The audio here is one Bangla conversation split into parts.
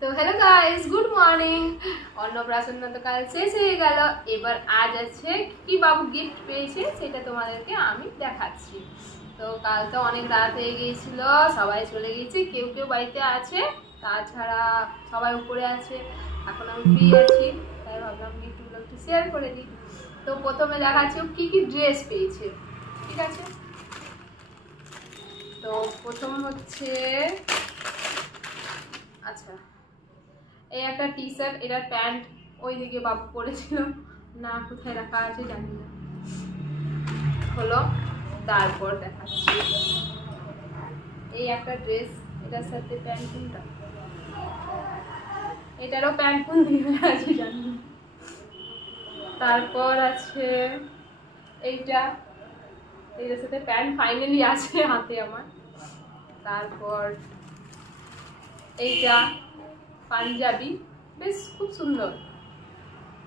তো হ্যালো গাইস, গুড মর্নিং। অন্নপ্রাশন তো কাল শেষ হয়ে গেল। এবার আজ আছে কি বাবু গিফট পেয়েছে সেটা তোমাদেরকে আমি দেখাচ্ছি। তো কাল তো অনেক রাত হয়ে গিয়েছিল, সবাই চলে গেছে, কেউ কেউ বাড়িতে আছে, তাছাড়া সবাই উপরে আছে। এখন আমি ফ্রি আছি, তাই ভাবলাম গিফটগুলো একটু শেয়ার করে দিই। তো প্রথমে দেখাচ্ছি ও কি কি ড্রেস পেয়েছে, ঠিক আছে? তো প্রথম হচ্ছে, আচ্ছা এই একটা টি শার্ট, এটার প্যান্ট ওইদিকে বাবু পরেছিল না, কোথায় রাখা আছে জানি না, হলো। তারপর দেখাচ্ছি এই একটা ড্রেস, এটার সাথে প্যান্ট কোনটা, এটারও প্যান্ট কোন দিকে আছে জানি না। তারপর আছে এইটা, এটার সাথে প্যান্ট ফাইনালি আছে হাতে আমার। তারপর এইটা পাঞ্জাবি, বেশ খুব সুন্দর,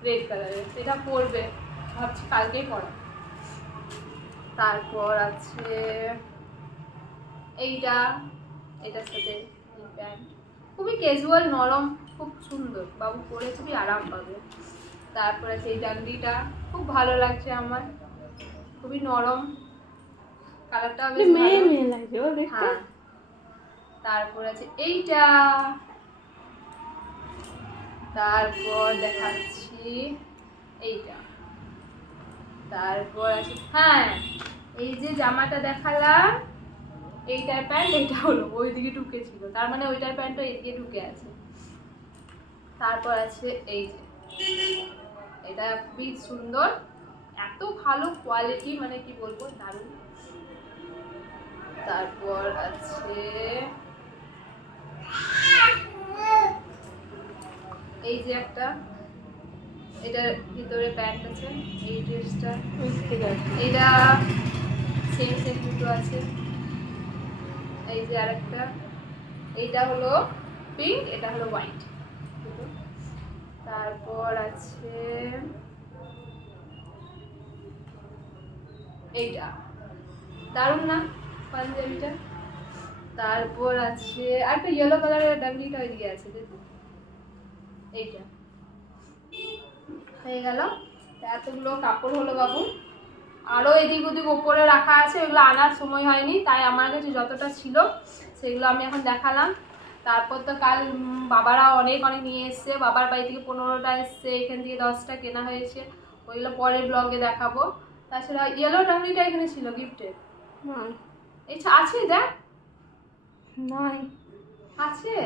রেড কালারের, এটা পরবে ভাবছি কালকেই পরা। তারপর আছে এইটা, এটার সাথে এই প্যান্ট, খুবই ক্যাজুয়াল, নরম, খুব সুন্দর, বাবু পরে খুবই আরাম পাবে। তারপর আছে এই ডান্ডিটা, খুব ভালো লাগছে আমার, খুবই নরম, কালারটা বেশ ভালো লাগছে ও দেখতে। তারপর আছে এইটা, তারপর দেখাচ্ছি এইটা, তারপর আছে হ্যাঁ এই যে জামাটা দেখালাম, এইটার প্যান্ট, এইটা হলো ওইদিকে ঢুকে ছিল, তার মানে ওইটার প্যান্টও এইদিকে ঢুকে আছে। তারপর আছে এই যে, এটা খুবই সুন্দর, এত ভালো কোয়ালিটি, মানে কি বলবো, দারুণ। তারপর আছে এই যে একটা, এটার ভিতরে প্যান্ট আছে, এই ড্রেসটা, এটা সেম সেম দুটো আছে। এই যে আরেকটা, এইটা হলো পিঙ্ক, এটা হলো হোয়াইট। তারপর আছে এইটা, দারুণ না পাঞ্জাবিটা? তারপর আছে আরেকটা ইয়েলো কালারের ডান্ডিটা ওইদিকে আছে, দেখুন এইটা। হয়ে গেল, এতগুলো কাপড় হলো বাবু। আরও এদিক ওদিক ওপরে রাখা আছে, ওইগুলো আনার সময় হয়নি, তাই আমার কাছে যতটা ছিল সেগুলো আমি এখন দেখালাম। তারপর তো কাল বাবারা অনেক অনেক নিয়ে এসছে, বাবার বাড়ি থেকে 15টা এসছে, এখান থেকে 10টা কেনা হয়েছে, ওইগুলো পরের ব্লগে দেখাবো। তাছাড়া ইয়েলো ডান্ডিটা এখানে ছিল গিফটের, এই আছে, দেখ নাই আছে।